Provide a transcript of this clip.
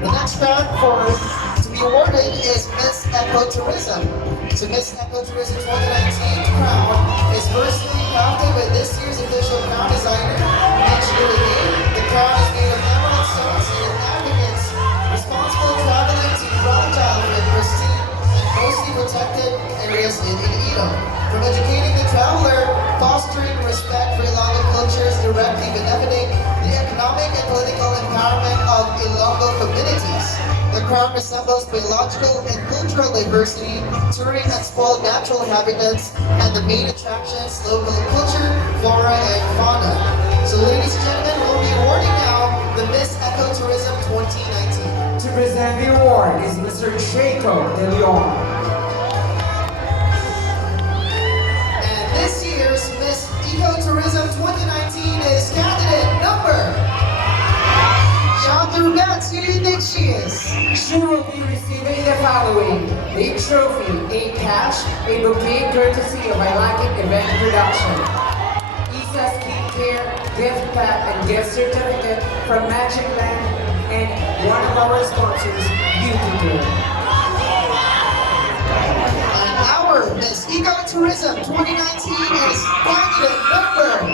The next round to be awarded is Miss Ecotourism. So Miss Ecotourism 2019 crown is personally crafted with this year's official crown designer, Mitch Gilligan. The crown is made of emerald stones and advocates responsible traveling to fragile with pristine and mostly protected areas in Iloilo. From educating the traveler, fostering respect for Ilonggo cultures, directly benefiting the economic and political empowerment of Ilonggo communities. The crown resembles biological and cultural diversity, touring unspoiled natural habitats, and the main attractions, local culture, flora, and fauna. So ladies and gentlemen, we'll be awarding now the Miss Ecotourism 2019. To present the award is Mr. Jacob De Leon. And this year's Miss Ecotourism 2019 is candidate number. Shout through bets, who do you think she is? She will be receiving the following: a trophy, a cash, a bouquet courtesy of Iloilo Event Production, Isa Skincare, gift pack and gift certificate from Magic Land, and one of our sponsors, Beauty Girl. And our Miss Ecotourism 2019 is candidate number